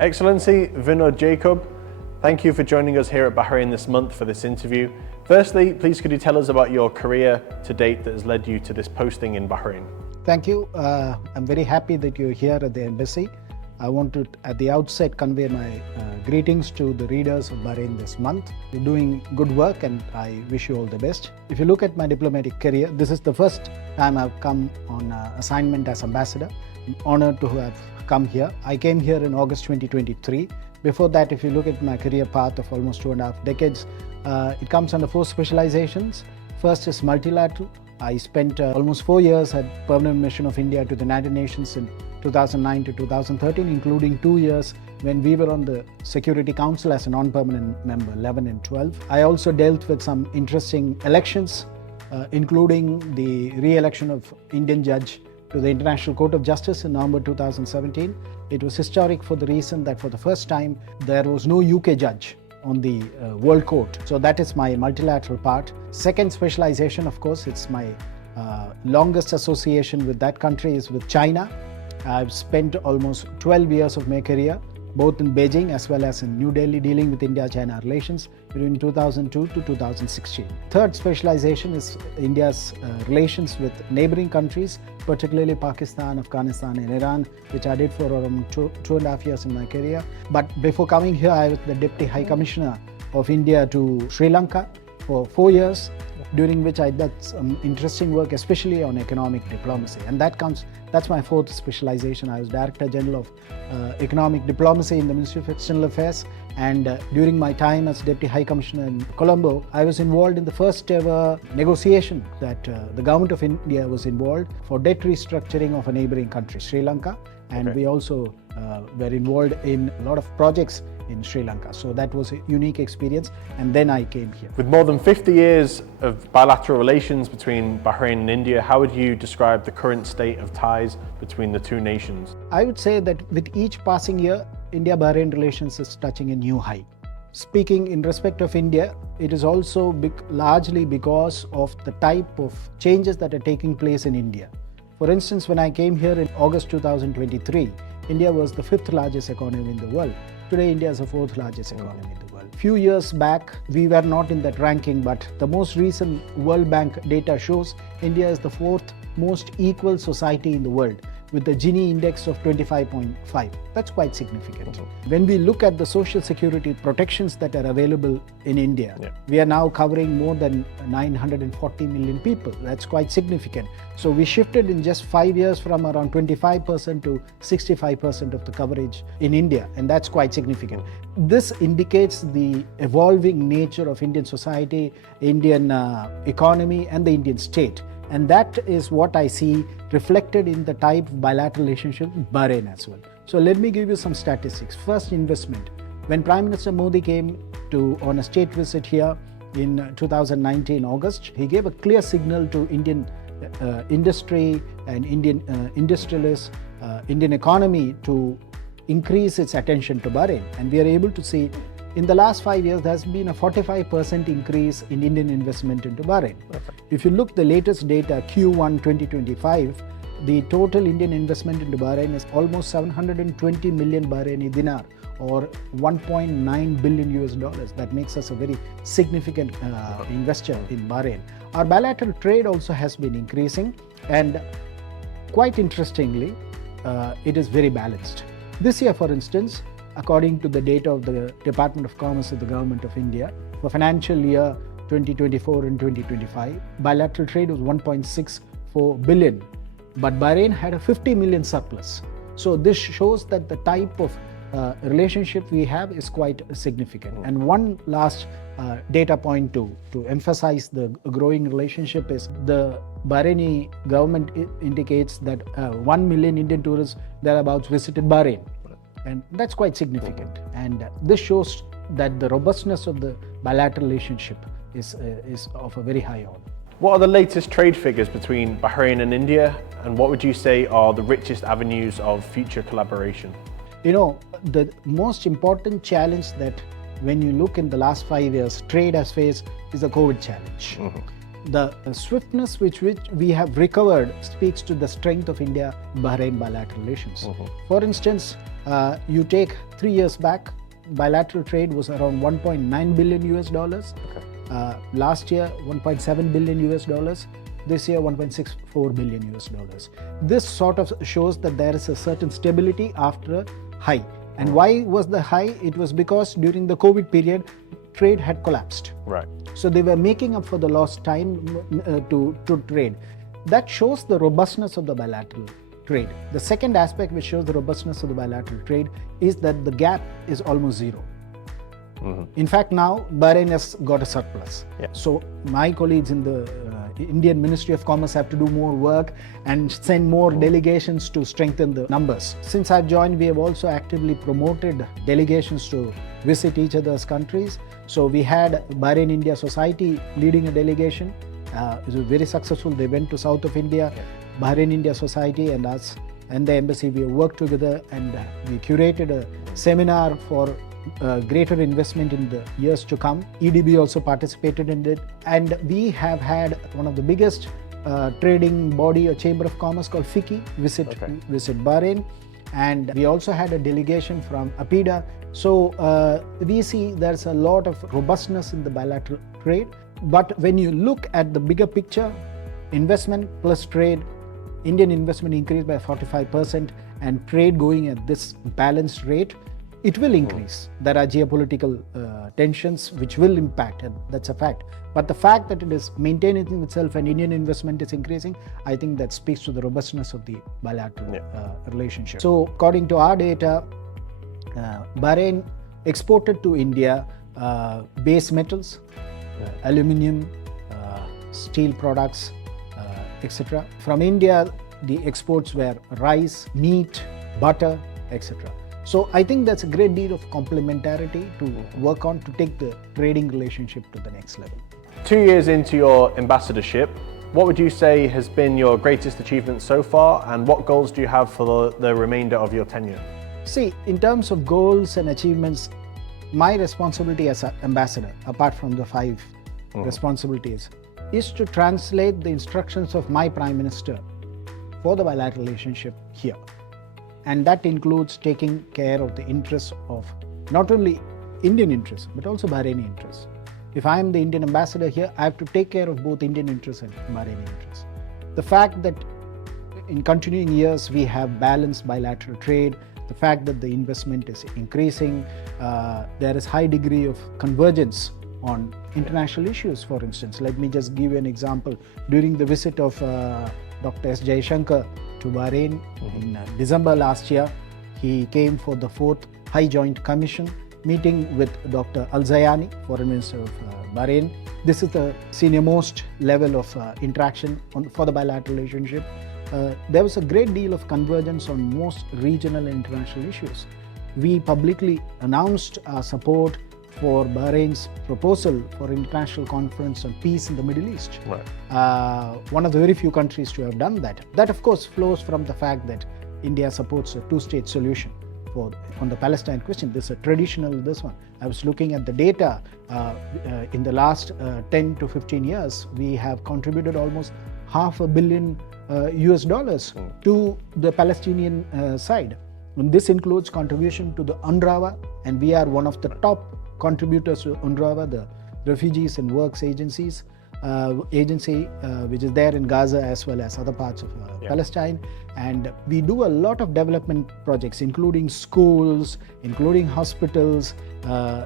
Excellency, Vinod Jacob, thank you for joining us here at Bahrain this month for this interview. Firstly, please could you tell us about your career to date that has led you to this posting in Bahrain? Thank you. I'm very happy that you're here at the embassy. I want to, at the outset, convey my greetings to the readers of Bahrain this month. You're doing good work and I wish you all the best. If you look at my diplomatic career, this is the first time I've come on assignment as ambassador. I'm honored to have come here. I came here in August 2023. Before that, if you look at my career path of almost 2.5 decades, it comes under 4 specializations. First is multilateral. I spent almost 4 years at Permanent Mission of India to the United Nations in 2009 to 2013, including 2 years when we were on the Security Council as a non-permanent member, 11 and 12. I also dealt with some interesting elections, including the re-election of Indian judge to the International Court of Justice in November 2017. It was historic for the reason that for the first time there was no UK judge on the World Court. So that is my multilateral part. Second specialization, of course, it's my longest association with that country is with China. I've spent almost 12 years of my career both in Beijing as well as in New Delhi dealing with India-China relations between 2002 to 2016. Third specialization is India's relations with neighboring countries, particularly Pakistan, Afghanistan and Iran, which I did for around 2.5 years in my career. But before coming here, I was the Deputy High Commissioner of India to Sri Lanka for 4 years, during which I did some interesting work, especially on economic diplomacy. And that's my fourth specialization. I was Director General of Economic Diplomacy in the Ministry of External Affairs. And during my time as Deputy High Commissioner in Colombo, I was involved in the first ever negotiation that the government of India was involved for debt restructuring of a neighboring country, Sri Lanka. And we also were involved in a lot of projects in Sri Lanka. So that was a unique experience, and then I came here. With more than 50 years of bilateral relations between Bahrain and India, how would you describe the current state of ties between the two nations? I would say that with each passing year, India-Bahrain relations is touching a new high. Speaking in respect of India, it is also largely because of the type of changes that are taking place in India. For instance, when I came here in August 2023, India was the 5th largest economy in the world. Today, India is the 4th largest economy in the world. Few years back, we were not in that ranking, but the most recent World Bank data shows India is the 4th most equal society in the world, with the Gini index of 25.5. That's quite significant. When we look at the social security protections that are available in India, we are now covering more than 940 million people. That's quite significant. So we shifted in just 5 years from around 25% to 65% of the coverage in India, and that's quite significant. This indicates the evolving nature of Indian society, Indian economy, and the Indian state. And that is what I see reflected in the type of bilateral relationship with Bahrain as well. So let me give you some statistics. First, investment. When Prime Minister Modi came on a state visit here in 2019 August, he gave a clear signal to Indian industry and Indian industrialists, Indian economy to increase its attention to Bahrain. And we are able to see in the last 5 years, there has been a 45% increase in Indian investment into Bahrain. If you look at the latest data, Q1 2025, the total Indian investment into Bahrain is almost 720 million Bahraini dinar, or 1.9 billion US dollars. That makes us a very significant investor in Bahrain. Our bilateral trade also has been increasing, and quite interestingly, it is very balanced. This year, for instance, according to the data of the Department of Commerce of the Government of India, for financial year 2024 and 2025, bilateral trade was 1.64 billion, but Bahrain had a 50 million surplus. So this shows that the type of relationship we have is quite significant. And one last data point to emphasize the growing relationship is the Bahraini government indicates that 1 million Indian tourists thereabouts visited Bahrain. And that's quite significant. And this shows that the robustness of the bilateral relationship is of a very high order. What are the latest trade figures between Bahrain and India, and what would you say are the richest avenues of future collaboration? You know, the most important challenge that when you look in the last 5 years, trade has faced is the COVID challenge. The swiftness which we have recovered speaks to the strength of India-Bahrain bilateral relations. For instance, You take 3 years back, bilateral trade was around 1.9 billion US dollars. Okay. Last year, 1.7 billion US dollars. This year, 1.64 billion US dollars. This sort of shows that there is a certain stability after a high. And why was the high? It was because during the COVID period, trade had collapsed. Right. So they were making up for the lost time to trade. That shows the robustness of the bilateral trade. The second aspect which shows the robustness of the bilateral trade is that the gap is almost zero. In fact, now Bahrain has got a surplus. Yeah. So my colleagues in the Indian Ministry of Commerce have to do more work and send more delegations to strengthen the numbers. Since I've joined, we have also actively promoted delegations to visit each other's countries. So we had Bahrain India Society leading a delegation. It was very successful. They went to south of India. Bahrain India Society and us and the embassy, we worked together, and we curated a seminar for greater investment in the years to come. EDB also participated in it, and we have had one of the biggest trading body or chamber of commerce called FICCI visit Bahrain, and we also had a delegation from APIDA. So we see there's a lot of robustness in the bilateral trade. But when you look at the bigger picture, investment plus trade, Indian investment increased by 45%, and trade going at this balanced rate, it will increase. There are geopolitical tensions which will impact, and that's a fact. But the fact that it is maintaining itself and Indian investment is increasing, I think that speaks to the robustness of the bilateral relationship. So according to our data, Bahrain exported to India base metals, aluminium, steel products, etc. From India, the exports were rice, meat, butter, etc. So I think that's a great deal of complementarity to work on to take the trading relationship to the next level. 2 years into your ambassadorship, what would you say has been your greatest achievement so far, and what goals do you have for the remainder of your tenure? See, in terms of goals and achievements, my responsibility as an ambassador, apart from the 5 responsibilities, is to translate the instructions of my Prime Minister for the bilateral relationship here. And that includes taking care of the interests of not only Indian interests, but also Bahraini interests. If I am the Indian ambassador here, I have to take care of both Indian interests and Bahraini interests. The fact that in continuing years we have balanced bilateral trade, the fact that the investment is increasing, there is high degree of convergence on international issues, for instance. Let me just give you an example. During the visit of Dr. S. Jaishankar to Bahrain in December last year, he came for the 4th High Joint Commission meeting with Dr. Al-Zayani, Foreign Minister of Bahrain. This is the senior most level of interaction for the bilateral relationship. There was a great deal of convergence on most regional and international issues. We publicly announced our support for Bahrain's proposal for an international conference on peace in the Middle East. Right. One of the very few countries to have done that. That of course flows from the fact that India supports a 2-state solution on the Palestine question. This is a traditional one. I was looking at the data. In the last 10 to 15 years, we have contributed almost $500 million US dollars to the Palestinian side. And this includes contribution to the UNRWA, and we are one of the top contributors to UNRWA, the Refugees and Works agency, which is there in Gaza as well as other parts of Palestine. And we do a lot of development projects, including schools, including hospitals,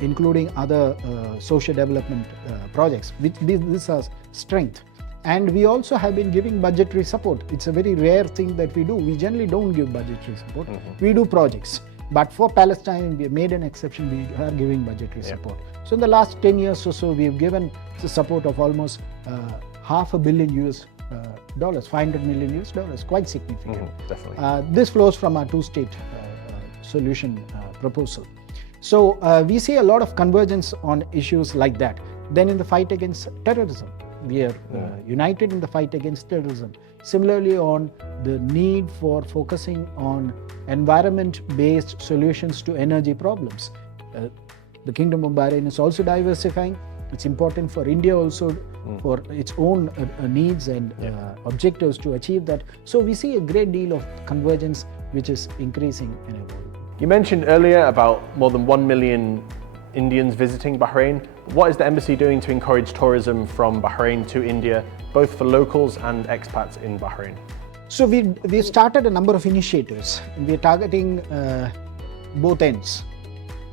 including other social development projects. This is strength. And we also have been giving budgetary support. It's a very rare thing that we do. We generally don't give budgetary support. We do projects. But for Palestine, we have made an exception. We are giving budgetary support. So in the last 10 years or so, we have given the support of almost $500 million US dollars, $500 million US dollars, quite significant. Definitely. This flows from our 2-state solution proposal. So we see a lot of convergence on issues like that. Then in the fight against terrorism, we are united in the fight against terrorism. Similarly, on the need for focusing on environment-based solutions to energy problems. The Kingdom of Bahrain is also diversifying. It's important for India also for its own needs and objectives to achieve that. So we see a great deal of convergence which is increasing and evolving. You mentioned earlier about more than 1 million Indians visiting Bahrain. What is the embassy doing to encourage tourism from Bahrain to India, both for locals and expats in Bahrain? So we started a number of initiatives. We're targeting both ends.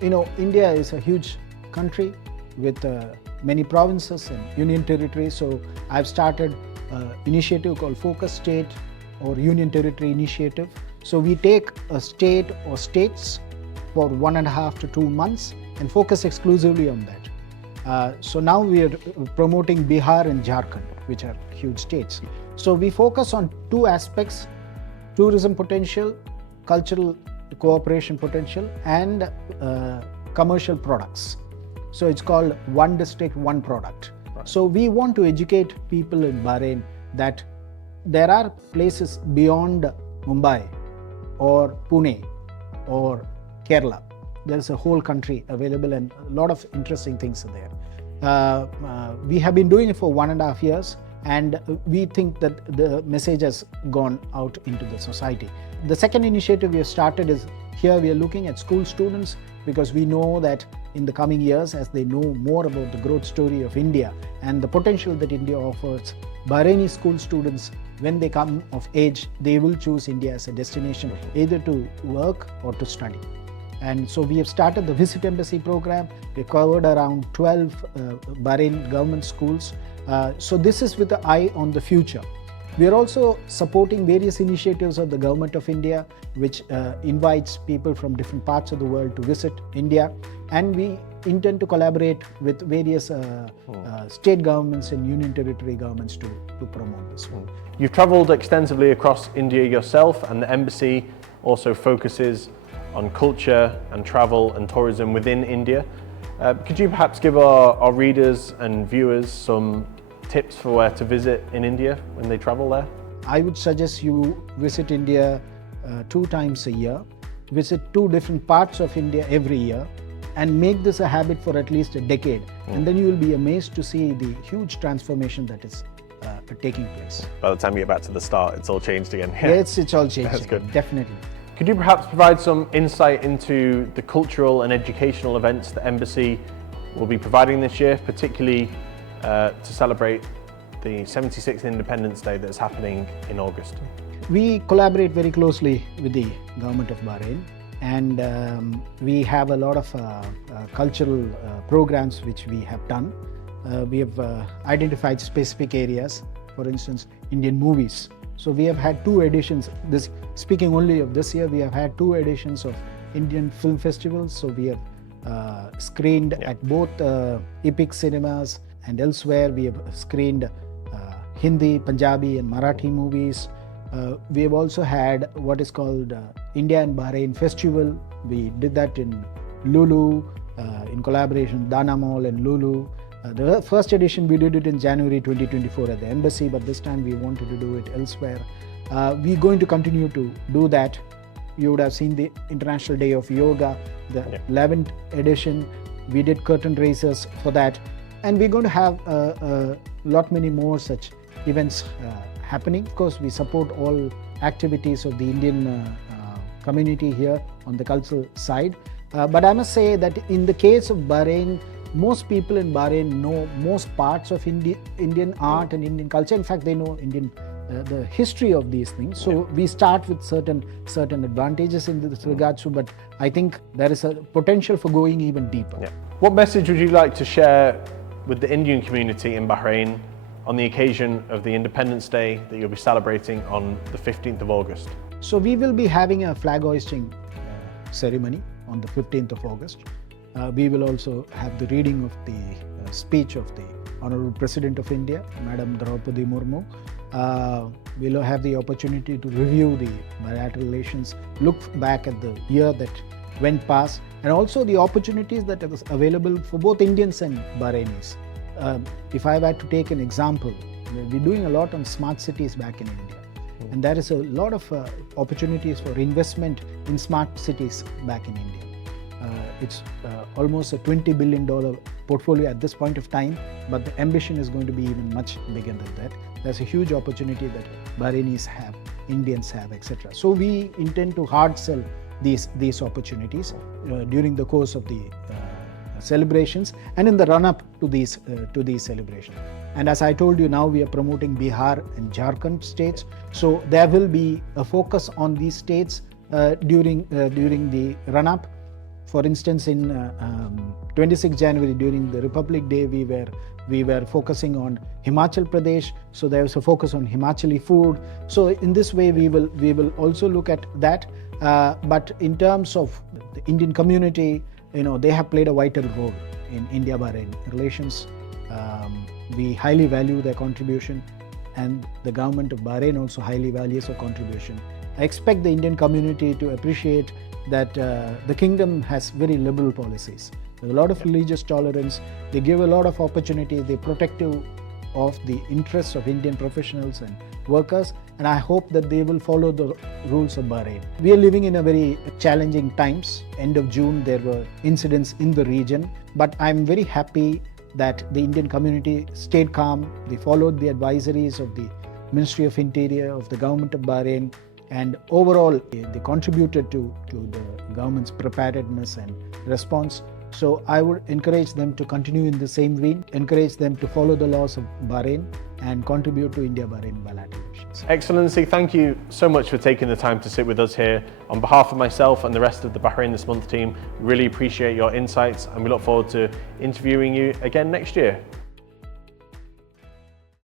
You know, India is a huge country with many provinces and union territories. So I've started an initiative called Focus State or Union Territory Initiative. So we take a state or states for 1.5 to 2 months and focus exclusively on that. So now we are promoting Bihar and Jharkhand, which are huge states. So we focus on two aspects: tourism potential, cultural cooperation potential, and commercial products. So it's called One District, One Product. Right. So we want to educate people in Bahrain that there are places beyond Mumbai or Pune or Kerala. There's a whole country available and a lot of interesting things are there. We have been doing it for 1.5 years, and we think that the message has gone out into the society. The second initiative we have started is here we are looking at school students, because we know that in the coming years, as they know more about the growth story of India and the potential that India offers, Bahraini school students, when they come of age, they will choose India as a destination, either to work or to study. And so we have started the Visit Embassy program. We covered around 12 Bahrain government schools. So this is with the eye on the future. We are also supporting various initiatives of the Government of India, which invites people from different parts of the world to visit India. And we intend to collaborate with various state governments and union territory governments to promote this. You've travelled extensively across India yourself, and the embassy also focuses on culture and travel and tourism within India. Could you perhaps give our readers and viewers some tips for where to visit in India when they travel there? I would suggest you visit India 2 times a year, visit 2 different parts of India every year, and make this a habit for at least a decade. And then you will be amazed to see the huge transformation that is taking place. By the time you get back to the start, it's all changed again. Yes, it's all changed. That's again, good. Definitely. Could you perhaps provide some insight into the cultural and educational events the embassy will be providing this year, particularly to celebrate the 76th Independence Day that's happening in August? We collaborate very closely with the government of Bahrain, and we have a lot of cultural programs which we have done. We have identified specific areas, for instance, Indian movies. So we have had 2 editions. Speaking only of this year, we have had 2 editions of Indian film festivals. So we have screened at both Epic Cinemas and elsewhere. We have screened Hindi, Punjabi and Marathi movies. We have also had what is called India and Bahrain Festival. We did that in Lulu in collaboration with Dana Mall and Lulu. The first edition we did it in January 2024 at the embassy, but this time we wanted to do it elsewhere. We're going to continue to do that. You would have seen the International Day of Yoga, the 11th edition. We did curtain raisers for that, and we're going to have a lot many more such events happening. Of course, we support all activities of the Indian community here on the cultural side. But I must say that in the case of Bahrain, most people in Bahrain know most parts of Indian art and Indian culture. In fact, they know the history of these things. So we start with certain advantages in this regard. So, but I think there is a potential for going even deeper. Yeah. What message would you like to share with the Indian community in Bahrain on the occasion of the Independence Day that you'll be celebrating on the 15th of August? So we will be having a flag hoisting ceremony on the 15th of August. We will also have the reading of the speech of the Honorable President of India, Madam Draupadi Murmu. We'll have the opportunity to review the bilateral relations, look back at the year that went past, and also the opportunities that are available for both Indians and Bahrainis. If I were to take an example, we're doing a lot on smart cities back in India. And there is a lot of opportunities for investment in smart cities back in India. It's almost a $20 billion portfolio at this point of time, but the ambition is going to be even much bigger than that. There's a huge opportunity that Bahrainis have, Indians have, etc. So we intend to hard sell these opportunities during the course of the celebrations and in the run-up to these celebrations. And as I told you, now we are promoting Bihar and Jharkhand states, so there will be a focus on these states during the run-up. For instance, in 26 January during the Republic Day, we were focusing on Himachal Pradesh, so there was a focus on Himachali food. So in this way, we will also look at that. But in terms of the Indian community, they have played a vital role in India-Bahrain relations. We highly value their contribution, and the government of Bahrain also highly values their contribution. I expect the Indian community to appreciate that the kingdom has very liberal policies. There's a lot of religious tolerance. They give a lot of opportunities. They're protective of the interests of Indian professionals and workers, and I hope that they will follow the rules of Bahrain. We are living in a very challenging times. End of June, there were incidents in the region, but I'm very happy that the Indian community stayed calm. They followed the advisories of the Ministry of Interior, of the government of Bahrain, and overall they contributed to the government's preparedness and response. So I would encourage them to continue in the same vein, encourage them to follow the laws of Bahrain and contribute to India-Bahrain bilateral relations. Excellency, thank you so much for taking the time to sit with us here. On behalf of myself and the rest of the Bahrain This Month team, really appreciate your insights, and we look forward to interviewing you again next year.